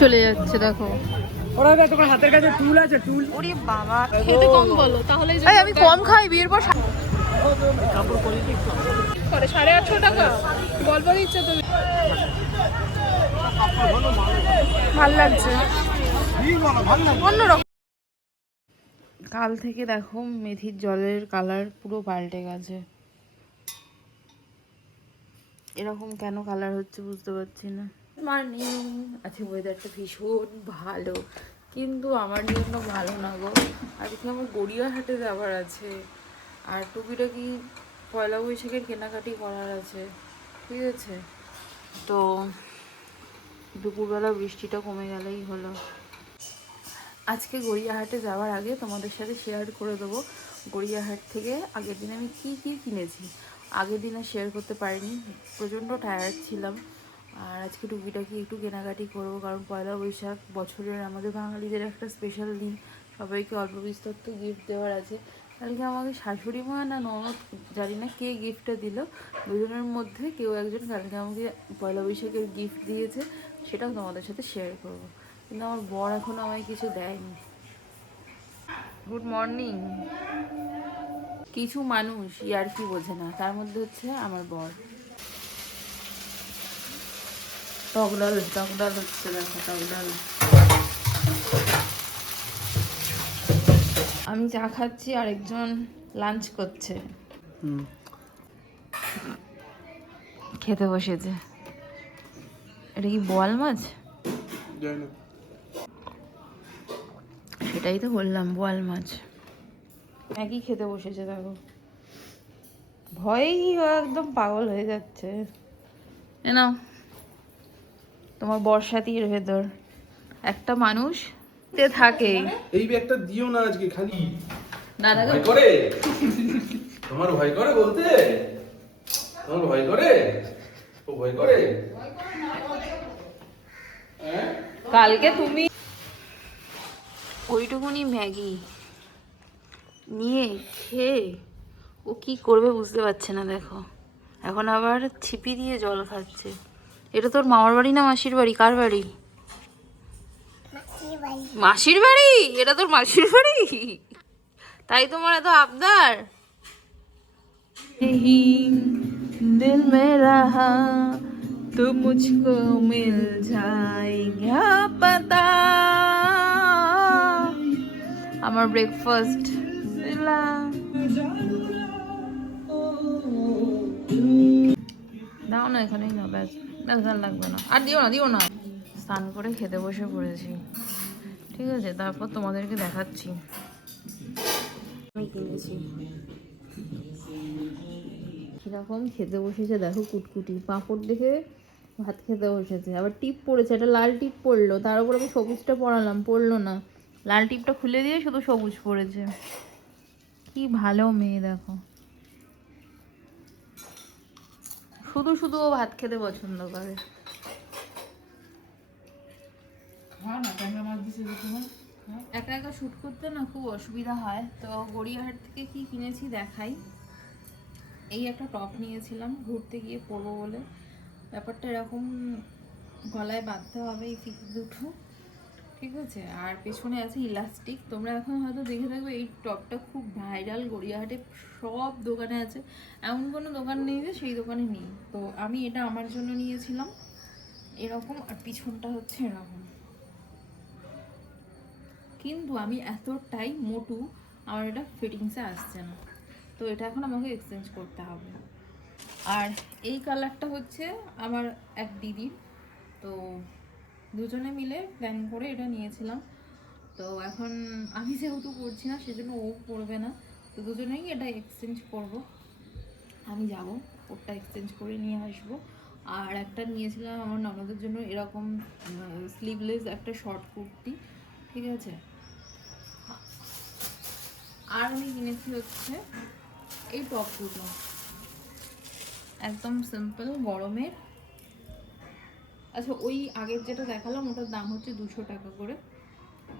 চলে যাচ্ছে দেখো। ওরা তোমার হাতের কাছে টুল আছে, টুল। ওরে বাবা, খেতে কম বলো তাহলে। আমি কম খাই, বিয়ের পর কাপড় পরে একটু করে 850 টাকা বলবো দিচ্ছে তুমি। ভাল লাগছে, অন্যরকম। কাল থেকে দেখো মেথির জলের কালার পুরো পাল্টে গেছে। এরকম কেন কালার হচ্ছে বুঝতে পারছি না। মর্নিং, আজকে ওয়েদারটা ভীষণ ভালো, কিন্তু আমার জন্য ভালো না গো। আজকে আমার গড়িয়াহাটে যাওয়ার আছে, আর টুকিটাকি পয়লা বৈশাখের কেনাকাটি করার আছে, ঠিক আছে? তো দুপুরবেলা বৃষ্টিটা কমে গেলেই হলো। আজকে গড়িয়াহাটে যাওয়ার আগে তোমাদের সাথে শেয়ার করে দেবো গড়িয়াহাট থেকে আগের দিন আমি কি কি কিনেছি। আগের দিনে শেয়ার করতে পারিনি, প্রচণ্ড টায়ার্ড ছিলাম। আর আজকে টুকিটাকি একটু কেনাকাটি করবো, কারণ পয়লা বৈশাখ বছরের আমাদের বাঙালিদের একটা স্পেশাল দিন। সবাইকে অল্প বিস্তর তো গিফট দেওয়ার আছে। কালকে আমাকে শাশুড়ি মা না ননদ, জানি না কে গিফটটা দিল, দুজনের মধ্যে কেউ একজন কালকে আমাকে পয়লা বৈশাখের গিফট দিয়েছে, সেটাও তোমাদের সাথে শেয়ার করবো। কিন্তু আমার বর এখনো আমায় কিছু দেয়নি। Good morning. কিছু মানুষ ইয়ার কি বোঝে না, তার মধ্যে হচ্ছে আমার বর। টকডাল টকডাল হচ্ছে, দেখো টকডাল। আমি চা খাচ্ছি, আরেকজন লাঞ্চ করছে, খেতে বসেছে। এটা কি বোয়াল মাছ? সেটাই তো বললাম, বোয়াল মাছ। ম্যাগি খেতে বসেছে দেখো, ভয়েই একদম পাগল হয়ে যাচ্ছে। এ নাও তোমার বর্ষাতির ভেতর একটা মানুষ থাকে। এই ব্যাগটা দিও না আজকে, খালি দাদা ভয় করে। তোমার ভয় করে বলতে? তোমার ভয় করে? ও ভয় করে? কালকে তুমি ওইটুকুনি ম্যাগি নিয়ে খেয়ে ও কি করবে বুঝতে পারছে না। দেখো এখন আবার ছিপি দিয়ে জল খাচ্ছে। এটা তোর মামার বাড়ি না মাসির বাড়ি? কার বাড়ি? মাসির বাড়ি। এটা তোর মাসির বাড়ি, তাই তোমার এত আবদার। দিল মে রহা তো মুঝকো মিল যায়েগা পাতা। আমার ব্রেকফাস্ট দাও না, এখানেই না, ব্যাস ব্যাস, আর লাগবে না, আর দিও না, দিও না। স্নান করে খেতে বসে পড়েছি, ঠিক আছে? তারপর তোমাদেরকে দেখাচ্ছি আমি কিনেছি। কিরকম খেতে বসেছে দেখো, কুটকুটি পাঁপড় দেখে ভাত খেতে বসেছে। আবার টিপ পড়েছে, একটা লাল টিপ পড়লো, তার উপর আমি সবুজটা পরালাম, পড়লো না। লাল টিপটা খুলে দিয়ে শুধু সবুজ পড়েছে। কি ভালো মেয়ে দেখো, শুধু শুধু ও ভাত খেতে পছন্দ করে। একা একা শ্যুট করতে না খুব অসুবিধা হয়। তো গড়িয়াহাট থেকে কি কিনেছি দেখাই। এই একটা টপ নিয়েছিলাম ঘুরতে গিয়ে পরবো বলে। ব্যাপারটা এরকম, গলায় বাঁধতে হবে এই ফিক দুটো, ঠিক আছে? আর পেছনে আছে ইলাস্টিক। তোমরা এখন হয়তো দেখে থাকবে এই টপটা খুব ভাইরাল, গড়িয়াহাটে সব দোকানে আছে, এমন কোনো দোকান নেই যে সেই দোকানে নেই। তো আমি এটা আমার জন্য নিয়েছিলাম এরকম, আর পিছনটা হচ্ছে এরকম। কিন্তু আমি এতটাই মোটু, আমার এটা ফিটিংসে আসছে না, তো এটা এখন আমাকে এক্সচেঞ্জ করতে হবে। আর এই কালারটা হচ্ছে আমার এক দিদির, তো দুজনে মিলে প্ল্যান করে এটা নিয়েছিলাম। তো এখন আমি যেহেতু করছি না সেজন্য ও করবে না, তো দুজনেই এটা এক্সচেঞ্জ করব। আমি যাব ওটা এক্সচেঞ্জ করে নিয়ে আসবো। আর একটা নিয়েছিলাম আমার ননদের জন্য এরকম স্লিভলেস একটা শর্ট কুর্তি, ঠিক আছে? আর আমি কিনেছি হচ্ছে এই টপ দুটো, একদম সিম্পল গরমের। আচ্ছা, ওই আগের যেটা দেখালাম ওটার দাম হচ্ছে 200 টাকা করে,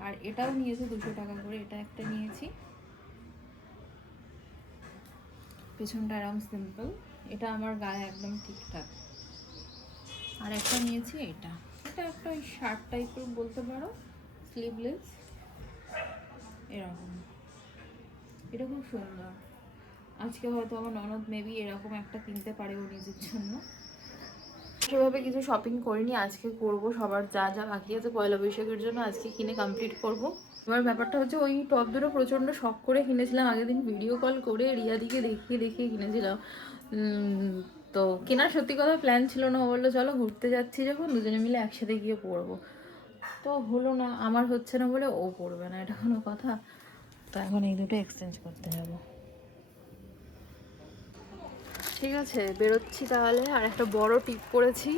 আর এটাও নিয়েছে 200 টাকা করে। এটা একটা নিয়েছি, পেছনটা এরকম সিম্পল, এটা আমার গায়ে একদম ঠিকঠাক। আর একটা নিয়েছি এটা, এটা একটা ওই শার্ট টাইপের বলতে পারো, স্লিভলেস এরকম। এটা খুব সুন্দর। আজকে হয়তো আমার ননদ মেবি এরকম একটা কিনতে পারে ও নিজের জন্য। সেভাবে কিছু শপিং করিনি, আজকে করব। সবার যা যা বাকি আছে পয়লা বৈশাখের জন্য আজকে কিনে কমপ্লিট করব। এবার ব্যাপারটা হচ্ছে ওই টপ দুটো প্রচণ্ড শখ করে কিনেছিলাম, আগের দিন ভিডিও কল করে রিয়াদিকে দেখিয়ে দেখিয়ে কিনেছিলাম। তো কেনার সত্যি কথা প্ল্যান ছিল না। ও বললো চলো ঘুরতে যাচ্ছি যখন দুজনে মিলে একসাথে গিয়ে পরবো। তো হলো না, আমার হচ্ছে না বলে ও পরবে না, এটা কোনো কথা? তো এখন এই দুটো এক্সচেঞ্জ করতে যাবো। ঠিক আছে, বেরোচ্ছি তাহলে। আর একটা বড় টিপ করেছি।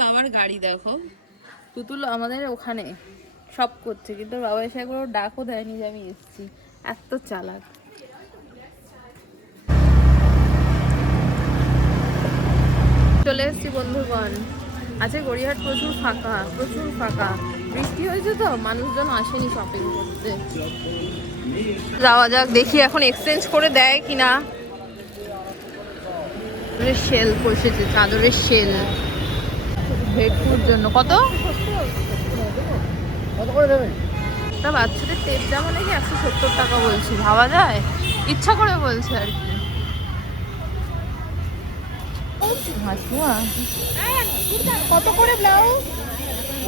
বাবার গাড়ি দেখো, পুতুল আমাদের ওখানে সব করছে, কিন্তু বাবা এসে একবার ডাকও দেয়নি যে আমি এসেছি, এত চালাক। চলে এসেছি বন্ধুগণ। আজকে গড়িয়াহাট প্রচুর ফাঁকা, প্রচুর ফাঁকা। বৃষ্টি হয়েছে তো মানুষজন আসেনি শপিং করতে। যাওয়া যাক, দেখি এখন এক্সচেঞ্জ করে দেয় কিনা। শেল বসেছে, চাদরের শেল হেডফোর জন্য কত করে দেবে? তা বাচ্চাদের টেপ জামা নাকি 170 টাকা বলছি, ভাবা যায়? ইচ্ছা করে বলছে আর কি। কত করে ব্লাউজ?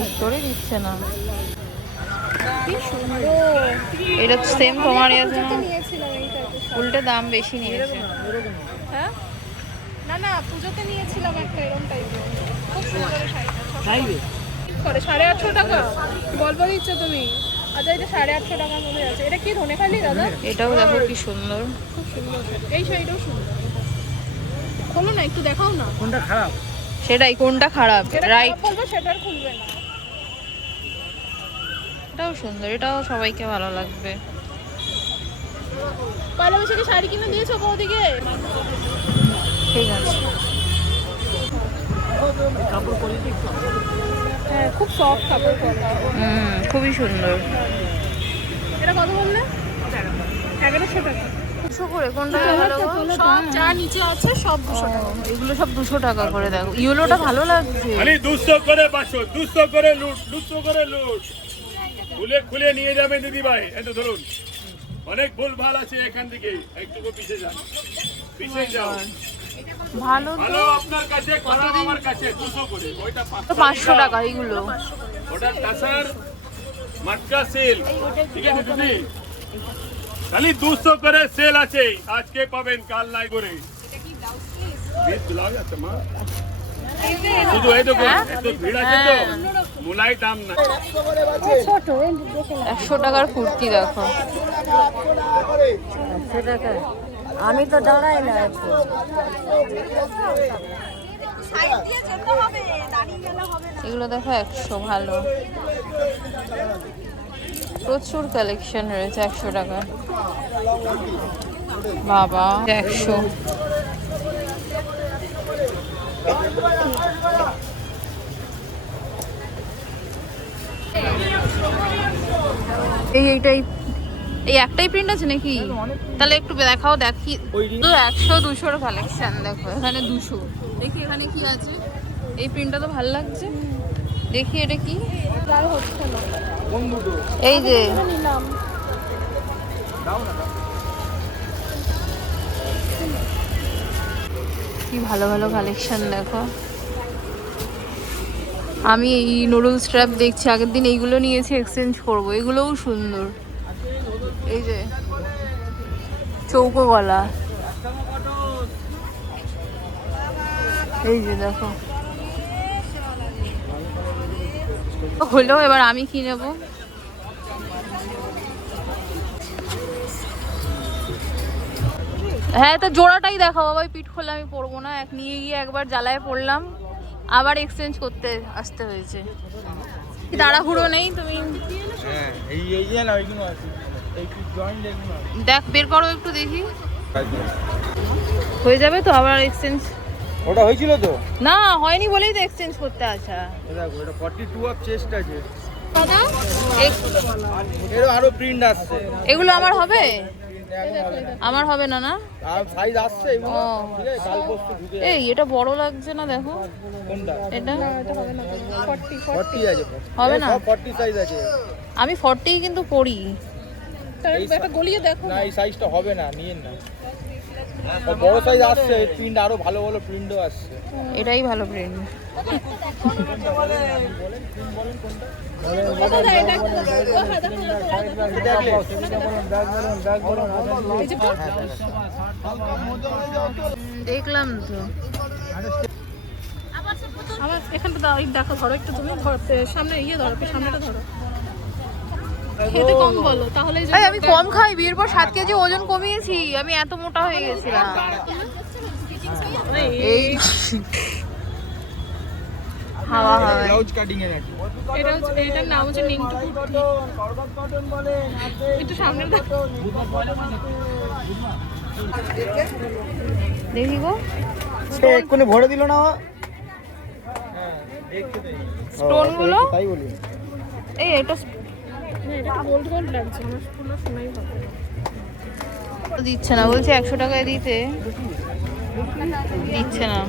উত্তরে দিচ্ছে না। এটা সেম তোমার আছে না? নিয়েছিলাম এইটা। উল্টে দাম বেশি নিয়েছে। হ্যাঁ না না, পুজোতে নিয়েছিলাম একটা এরকম টাইপের, খুব সুন্দর শাড়িটা। চাইবে? করে 850 টাকা গল্প দিচ্ছ তুমি? আচ্ছা, এটা 850 টাকার মধ্যে আছে। এটা কি ধনেখালি দাদা? এটাও দেখো কি সুন্দর, খুব সুন্দর। এই শাড়িটাও সুন্দর। খোলো না, একটু দেখাও না। কোনটা খারাপ? সেটাই কোনটা খারাপ, যেটা রাইট? খারাপ বলবো সেটা আর খুলবে না। এটাও সুন্দর, এটাও সবাইকে ভালো লাগবে। পয়লা বৈশাখে শাড়ি কিনে দিয়েছো বৌদিকে? ঠিক আছে। কাপড় কোয়ালিটি একটু হ্যাঁ, খুব সফট কাপড় পরা। খুবই সুন্দর। এটা কত বললে? 1100 টাকা। 200 করে কোনটা ভালো গো? সব যা নিচে আছে সব 200 টাকা। এগুলো সব 200 টাকা করে। দেখো ইয়েলোটা ভালো লাগছে। খালি 200 করে 500, 200 করে লুট, 200 করে লুট। খুলে খুলে নিয়ে যাবেন দিদি ভাই। এই তো ধরুন, অনেক ভুল ভাল আছে এখান থেকে, একটু পিছিয়ে যান, পিছিয়ে যাও। ভালো ভালো তো আপনার কাছে, খারাপ আমার কাছে। 200 করে, ওইটা 500 টাকা এগুলো। ওটা টাসার মাটকা সেল, ঠিক আছে দিদি? খালি 200 করে সেল আছে, আজকে পাবেন, কাল নাই করে। ব্লাউজ আছে মা, শুধু এই দেখুন, এত ভিড় আছে তো মুলাই দাম না। 100 টাকার কুর্তি দেখো। আমি তো দাঁড়াই না একটু। এগুলো দেখো 100, ভালো। প্রচুর কালেকশন রয়েছে 100 টাকা। বাবা 100। এইটাই, এই একটাই প্রিন্ট আছে নাকি? তাহলে একটু দেখাও, দেখি। 100-200 কালেকশন দেখো, এখানে 200। দেখি এখানে কি আছে। এই প্রিন্টটা তো ভালো লাগছে, দেখি এটা কি। আর হচ্ছে না। কোন দুটো? এই যে নিলাম। দাও না, দাও। কি ভালো ভালো কালেকশন দেখো। আমি এই নুডলস ট্র্যাপ দেখছি, আগের দিন এইগুলো নিয়েছি, এক্সচেঞ্জ করবো। এগুলোও সুন্দর। এই যে চৌকো গলা, এই যে দেখো। হলো, এবার আমি কি নেবো? হ্যাঁ, তো জোড়াটাই দেখাও বাবা। পিঠ খোলা আমি পরবো না। এক নিয়ে গিয়ে একবার জ্বালায় পড়লাম, আবার এক্সচেঞ্জ করতে আসতে হয়েছে। তাড়াহুড়ো নেই, তুমি হ্যাঁ, এই যে না ওইগুলো আছে, এই জয়েন্ট এগুলো আছে। দেখ, বের করো একটু দেখি। হয়ে যাবে তো আবার এক্সচেঞ্জ? ওটা হয়েছিল তো? না, হয়নি বলেই তো এক্সচেঞ্জ করতে আসা। দেখো, এটা 42 অফ চেস্ট আছে। দাদা এর আরো প্রিন্ট আসছে। এগুলো আমার হবে? আমার হবে না, না? আর সাইজ আসছে এগুলো, ও। ঠিক আছে, কাল পরশু ঢুকে এই এটা বড় লাগছে না, দেখো কোনটা? এটা এটা হবে না 40 40 আছে, হবে না? সব 40 সাইজ আছে। আমি 40 কিন্তু পরি। তাহলে একটা গলিয়ে দেখো না এই সাইজটা হবে না, নিয়েন না। আর বড় সাইজ আসছে, প্রিন্ট আরো ভালো ভালো প্রিন্টও আসছে। এটাই ভালো প্রিন্ট। দাদা এটা ও হাজার দেখলে এই যে দেখলাম তো। আমার এখানটা দাও, এই দেখো ধরো একটু, তুমি ধরতে সামনে ধরো, সামনেটা ধরো। খেতে কম বলো তাহলে এই আমি কম খাই, বিয়ের পর 7 কেজি ওজন কমিয়েছি, আমি এত মোটা হয়ে গেছিলাম। এই হাওয়া হাওয়া। ব্লাউজ কাটিং এর আছে। এটার নাম হচ্ছে নিংটু কুর্তি। একটু সামনে দেখো। দেখি গো, সে এক্ষুনি ভরে দিল না? স্টোন গুলো। তাই বলি। এই এটা না এটা গোল্ড গোল্ড লাগছে, আমার পুরো সোনাই হবে। দিচ্ছে না, বলছে 100 টাকায় দিতে, দিচ্ছে না,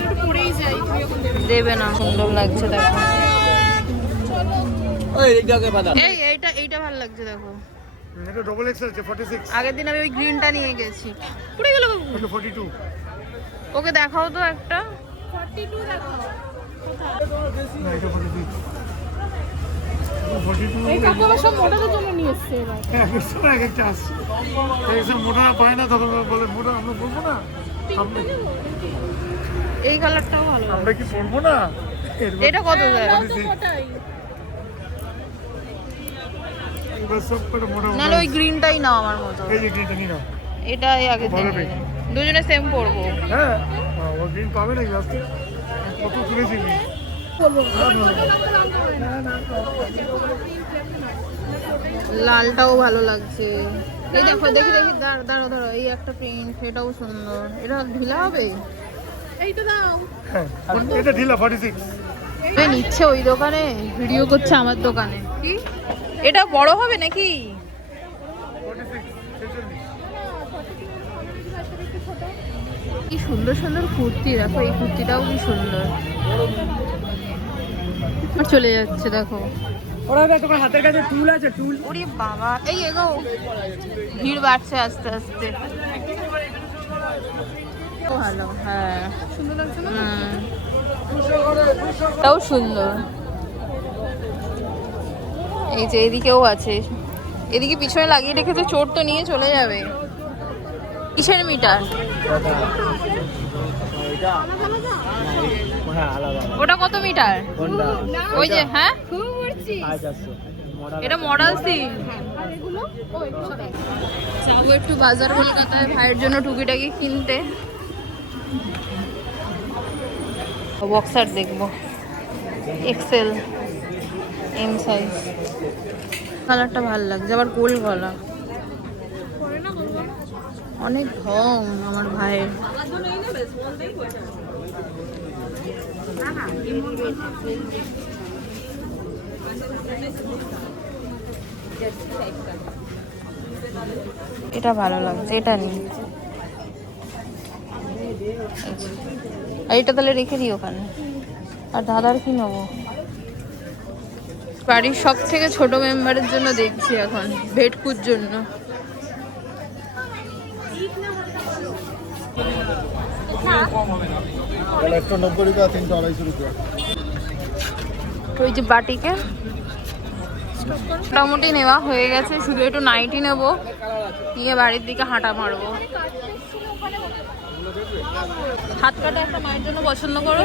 একটু পরেই যাই, তুমি এখন দেবে। দেবে না। সুন্দর লাগছে দেখো। ওই এইটাকে বাদা। এই এইটা ভালো লাগছে দেখো। এটা ডবল এক্সেল আছে 46, আগের দিন আমি ওই গ্রিনটা নিয়ে গেছি, পুড়ে গেল বাবু। এটা 42। ওকে দেখাও তো একটা। 42 দেখো। না এটা 46। 42 এই কাপড় আমার সব মোটাদের জন্য নিয়ে এসছে এবার। হ্যাঁ, বুঝতে না একটা আছে। এই সব মোটা পায় না, তখন বলে মোটা আমরা বলবো না। পিঙ্কটা নেবো নাকি? এই কালারটাও ভালো লাগছে। আমরা কি পরবো না? এটা কত দেয়? এটাও তো মোটাই। এবার সব করে মোটা নাহলে ওই গ্রিনটাই নাও আমার মতো। এই যে গ্রিনটা নিয়ে নাও। এটাই আগে ভালো দেখি। দেখি। দুজনে সেম পরবো। হ্যাঁ, ও গ্রিন পাবে নাকি আজকে? কত তুলেছি আমি? লালটাও ভালো লাগছে। এই দেখো, দেখি দেখি, দাঁড়ো ধরো, এই একটা প্রিন্ট, এটাও সুন্দর। এটা ঢিলা হবে? এইটা দাও। হ্যাঁ, এটা ঢিলা 46। এ নিচ্ছে ওই দোকানে, ভিডিও করছে আমার দোকানে। কি এটা বড় হবে নাকি? 46, 46। কি সুন্দর সুন্দর কুর্তি, দেখো এই কুর্তিটাও কি সুন্দর। আর চলে যাচ্ছে দেখো। ওরা তোমার হাতের কাছে টুল আছে, টুল। ওরে বাবা, এই এগো, ভিড় বাড়ছে আস্তে আস্তে। ভালো, হ্যাঁ সুন্দর লাগছে না? তাও সুন্দর। এই যে এদিকেও আছে, এদিকে পিছনে লাগিয়ে রেখেছে, চোর তো নিয়ে চলে যাবে। কিসের মিটার? হ্যাঁ, আলাদা। ওটা কত মিটার? কোনটা? ওই যে, হ্যাঁ খুব পড়ছি। এটা মডেল সিম। আর এগুলো ওই সাদা। যাবো একটু বাজার কলকাতায় ভাইয়ের জন্য টুকিটাকি কিনতে। বক্সার দেখবো, এক্সেল, এম সাইজ। কালারটা ভালো লাগছে, আবার গোল গলা। পরে না বলবো। অনেক ঢং আমার ভাইয়ের। এটা ভালো লাগছে, এটা নিই। আর এটা তাহলে রেখে দিই ওখানে। আর দাদার কি নেবো? বাড়ির সব থেকে ছোট মেম্বারের জন্য দেখছি এখন, ভেটকুর জন্য। একটা 90 টাকা, 300 250 রুপিয়া। ওই যে বাটিকে মোটামুটি নেওয়া হয়ে গেছে, শুধু একটু নাইটি নেবো, নিয়ে বাড়ির দিকে হাঁটা মারবো। হাত কাটা একটা মায়ের জন্য পছন্দ করো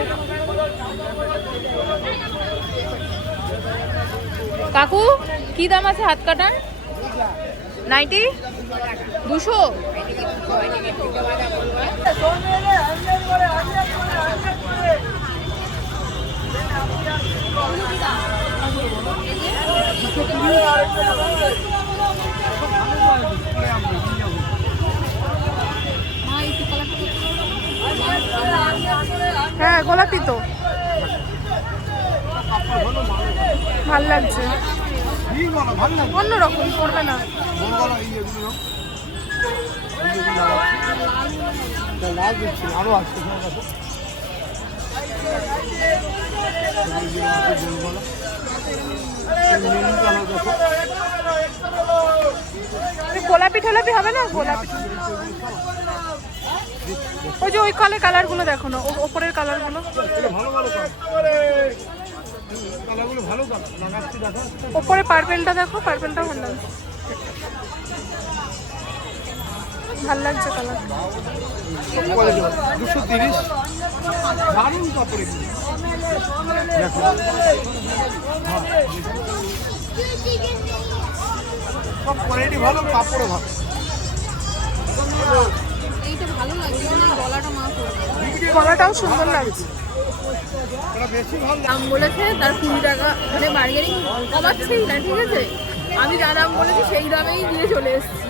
কাকু? কি দাম আছে হাত কাটার? নাইটি 200। হ্যাঁ গোলাপি তো ভাল লাগছে, অন্যরকম করবে না। লাল দিচ্ছি আরো আছে গোলাপি ঠোলাপি হবে না? গোলাপি ওই যে ওই কালার গুলো দেখো না, ওপরের কালার গুলো ভালো ভালো কালারগুলো ভালো কালার লাগাচ্ছি দেখো। ওপরে পার্পেলটা দেখো, পার্পেলটা ভালো লাগছে, ভালো লাগছে কালার। 230 দারুণ কাপড় দেখো। সব কোয়ালিটি ভালো, কাপড়ও ভালো। এইটা ভালো লাগছে, গলাটা মাছ গলাটাও সুন্দর লাগছে। ওরা বেশি ভালো দাম বলেছে তার 20 টাকা, মানে বার্গেনিং কমাচ্ছেই না, ঠিক আছে? আমি যা দাম বলেছি সেই দামেই দিয়ে চলে এসেছি,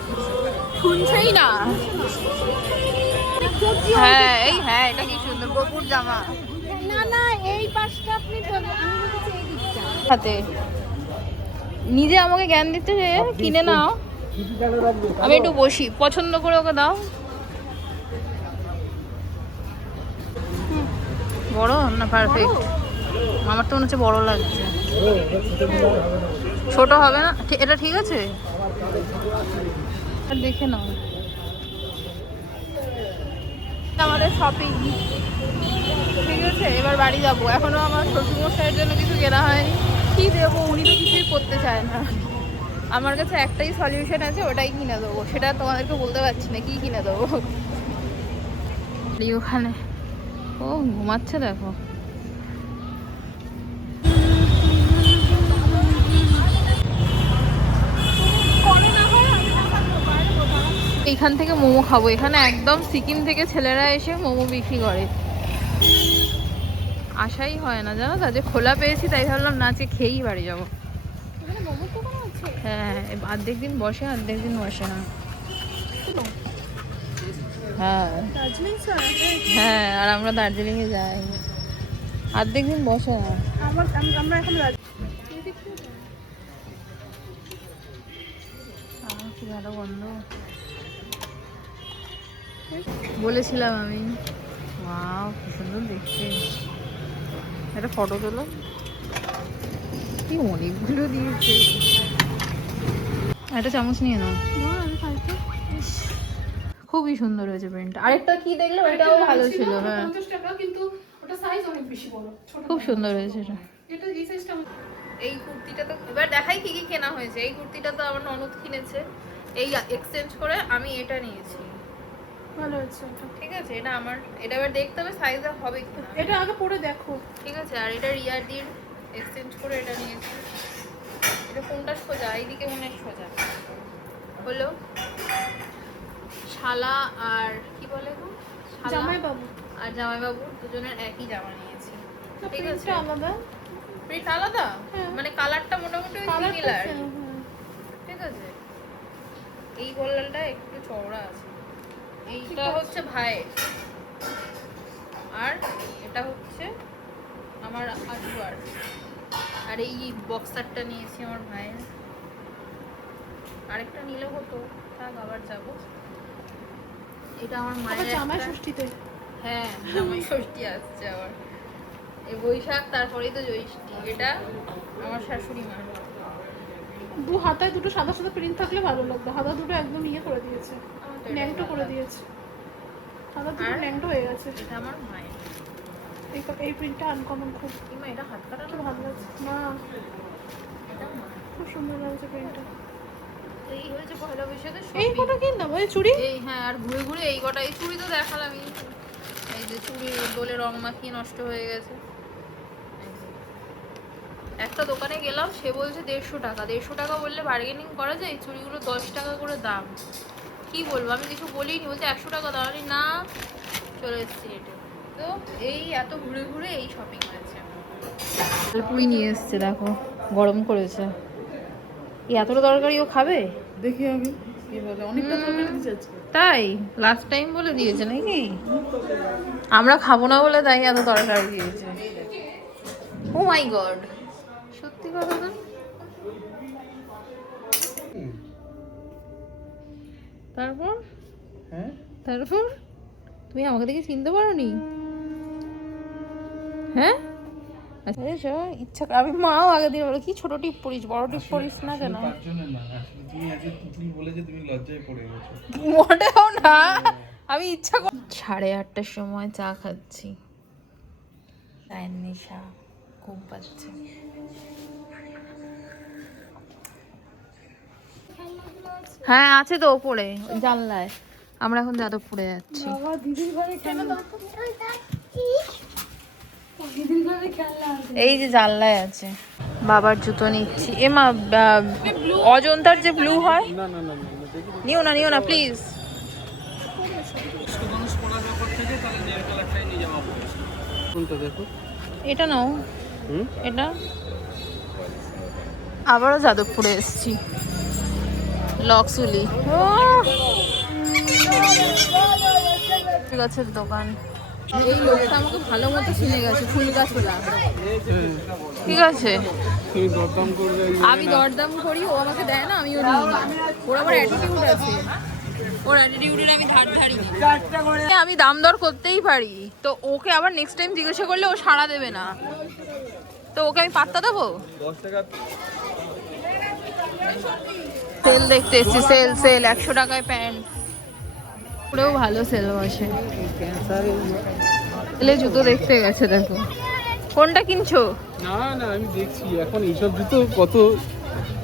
শুনছেই না। হ্যাঁ এই হ্যাঁ, এটা কি সুন্দর গোপুর জামা। না না, এই পাশটা আপনি ধরুন, আমি বলেছি এই দিকটা। হাতে নিজে আমাকে জ্ঞান দিতে যে কিনে নাও, আমি একটু বসি, পছন্দ করে ওকে দাও। বড় না পারফেক্ট? আমার তো মনে হচ্ছে বড় লাগছে। ছোট হবে না? এটা ঠিক আছে, দেখে নাও। আমাদের শপিং ঠিক আছে, এবার বাড়ি যাবো। এখনো আমার শ্বশুরমশাইয়ের জন্য কিছু কেনা হয়নি, কি দেবো? উনি তো কিছুই করতে চায় না। আমার কাছে একটাই সলিউশন আছে, ওটাই কিনে দেবো। সেটা তোমাদেরকে বলতে পারছি না কি কিনে দেবো। ওখানে ও ঘুমাচ্ছে দেখো। এইখান থেকে মোমো খাবো। এখানে একদম সিকিম থেকে ছেলেরা এসে মোমো বিক্রি করে, আশাই হয় না জানো তো, যে খোলা পেয়েছি তাই ভাবলাম না আজকে খেয়েই বাড়ি যাবো। হ্যাঁ, অর্ধেক দিন বসে অর্ধেক দিন বসে না। হ্যাঁ হ্যাঁ, আর আমরা দার্জিলিং এ যাই, অর্ধেক দিন বসে না। আমরা এখন কি ভালো গন্ধ, বলেছিলাম আমি। ওয়াও কি সুন্দর দেখতে। একটা ফটো তোলো, কি অনেকগুলো দিয়েছে। একটা চামচ নিয়ে নাও, খুবই সুন্দর হয়েছে প্রিন্ট। আরেকটা কি দেখলাম, এটাও ভালো ছিল। হ্যাঁ 50 টাকা, কিন্তু ওটা সাইজ অনেক বেশি বড়, ছোট খুব সুন্দর হয়েছে এটা। এটা এই সাইজটা। এই কুর্তিটা তো এবার দেখাই কি কি কেনা হয়েছে। এই কুর্তিটা তো আমার ননদ কিনেছে, এই এক্সচেঞ্জ করে আমি এটা নিয়েছি। ভালো হচ্ছে এটা, ঠিক আছে, এটা আমার, এটা এবার দেখতে হবে সাইজ হবে কিনা। এটা আগে পরে দেখো। ঠিক আছে, আর এটা রিয়ার দিয়ে এক্সচেঞ্জ করে এটা নিয়েছি। এটা কোনটা সোজা? এইদিকে মনে হয় সোজা হলো। শালা আর কি বলে গো, শালা জামাইবাবু আর জামাইবাবু দুজনের একই জামা নিয়েছি। ঠিক আছে, প্রিন্টটা আলাদা, প্রিন্ট আলাদা, মানে কালারটা মোটামুটি সিমিলার। হ্যাঁ। ঠিক আছে, এই গোলালটা একটু চওড়া আছে, এইটা হচ্ছে ভাইয়ের, আর এটা হচ্ছে আমার আজুয়ার। আর এই বক্সারটা নিয়েছি আমার ভাইয়ের। আরেকটা নিলে হতো, থাক আবার যাবো। এটা আমার মায়ের জামাই একটা- ষষ্ঠীতে। হ্যাঁ জামাই ষষ্ঠী আসছে আবার, এই বৈশাখ তারপরেই তো জ্যৈষ্ঠী। এটা আমার শাশুড়ি মা। দু হাতায় দুটো সাদা সাদা প্রিন্ট থাকলে ভালো লাগতো, হাতা দুটো একদম ইয়ে করে দিয়েছে, আমার তো এটা ন্যাংটো ভালো করে লাগে। দিয়েছে, হাতা দুটো আর? ন্যাংটো হয়ে গেছে। এটা আমার মায়ের। এই প্রিন্টটা আনকমন, খুব কিংবা এটা হাত কাটা খুব ভালো লাগছে। না, এটা মা। খুব সুন্দর লাগছে প্রিন্টটা। এই হয়েছে পয়লা বৈশাখের এই shopping। কটা কিনলাম, ওই চুড়ি। এই হ্যাঁ, আর ঘুরে ঘুরে এই কটা, এই চুড়ি তো দেখালামই। এই যে চুড়ি দোলে রং মাখিয়ে নষ্ট হয়ে গেছে। এই যে। একটা দোকানে গেলাম, সে বলছে 150 টাকা। 150 টাকা বললে বার্গেনিং করা যায়? এই চুড়িগুলো 10 টাকা করে দাম। কি বলবো, আমি কিছু বলিনি, বলছে 100 টাকা দাও। আমি না, চলে এসেছি হেঁটে। তো এই এত ঘুরে ঘুরে এই শপিং হয়েছে। পুরি নিয়ে এসছে দেখো, গরম করেছে। এই এতটা তরকারি ও খাবে? দেখি আমি কি বলে, অনেকটা তরকারি দিয়েছে আজকে। তাই লাস্ট টাইম বলে দিয়েছে নাকি? আমরা খাবো না বলে তাই এত তরকারি দিয়েছে। ও মাই গড, সত্যি কথা তো। তারপর হ্যাঁ তারপর তুমি আমাকে দেখে চিনতে পারোনি? হ্যাঁ আচ্ছা এসো ইচ্ছা আমি মাও আগে দিয়ে বলো কি ছোট টিপ পরিস বড় টিপ পরিস না কেন? তার জন্য না, আসলে তুমি আজকে তুতুল বলে যে তুমি লজ্জায় পড়ে গেছো। মোটেও না, আমি ইচ্ছা করে 8:30টার সময় চা খাচ্ছি, চায়ের নেশা ঘুম পাচ্ছে। হ্যাঁ আছে তো ওপরে ওই জানলায়, আমরা এখন যাদবপুরে যাচ্ছি। এই যে জানলায় আছে, বাবার জুতো নিচ্ছি। এমা অজন্তার যে ব্লু হয়, না না না না নিও না প্লিজ। কোনটা দেখো? এটা নাও, এটা। আবারও যাদবপুরে এসেছি, লক্সুলি গাছের দোকান। এই লোকটা আমাকে ভালো মতো চিনে গেছে, ফুল গাছওয়ালা। ঠিক আছে তুমি দরদাম করবে? আমি দরদাম করি, ও আমাকে দেয় না, আমিও নিই না। ওর আবার অ্যাটিটিউড আছে, ওর অ্যাটিটিউডে আমি ধার ধারি নি। আমি দাম দর করতেই পারি, তো ওকে আবার নেক্সট টাইম জিজ্ঞাসা করলে ও সাড়া দেবে না, তো ওকে আমি পাত্তা দেবো? 10 টাকা সেল দেখতে এসছি, সেল 100 টাকায় প্যান্ট। পুরেও ভালো সেল বসে। সেলে জুতো দেখতে গেছে, দেখো কোনটা কিনছো? না না আমি দেখছি এখন এইসব জুতো কত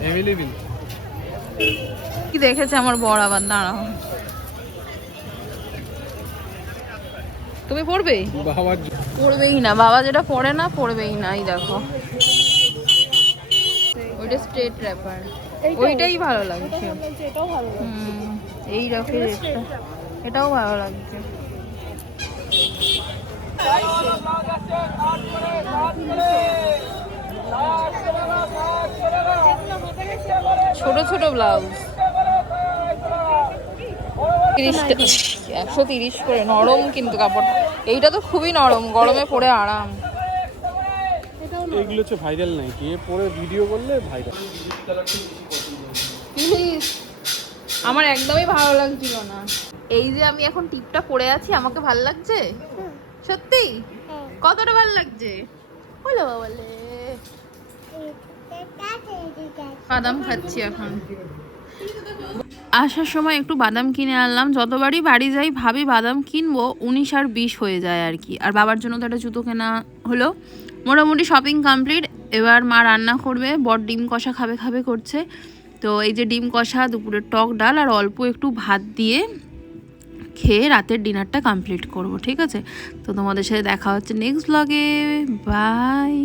অ্যাভেলেবেল। কি দেখেছে আমার বড়, আবার দাঁড়াও। তুমি পড়বে? বাবার পড়বেই না, বাবা যেটা পড়ে না পড়বেই না। এই দেখো ওইটা স্ট্রেট র্যাপার, ওইটাই ভালো লাগছে। এটাও ভালো লাগে। এই দেখো এটাও ভালো লাগছে। ছোট ছোট ব্লাউজ 130 করে, নরম কিন্তু কাপড়। এইটা তো খুবই নরম, গরমে পরে আরাম। এগুলো হচ্ছে ভাইরাল নাই, কি পরে ভিডিও করলে ভাইরাল। প্লিজ, আমার একদমই ভালো লাগছিল না। এই যে আমি এখন টিপটা পরে আছি, আমাকে ভালো লাগছে সত্যি? কতটা ভালো লাগছে বলো বলে। বাদাম খাচ্ছি এখন। আসার সময় একটু বাদাম কিনে আনলাম। যতবারই বাড়ি যাই ভাবি বাদাম কিনবো, 19 আর 20 হয়ে যায় আর কি। আর বাবার জন্য তো একটা জুতো কেনা হলো। মোটামুটি শপিং কমপ্লিট। এবার মা রান্না করবে, বর ডিম কষা খাবে করছে। তো এই যে ডিম কষা, দুপুরের টক ডাল আর অল্প একটু ভাত দিয়ে খেয়ে রাতের ডিনারটা কমপ্লিট করব, ঠিক আছে? তো তোমাদের সাথে দেখা হচ্ছে নেক্সট ব্লগে। বাই।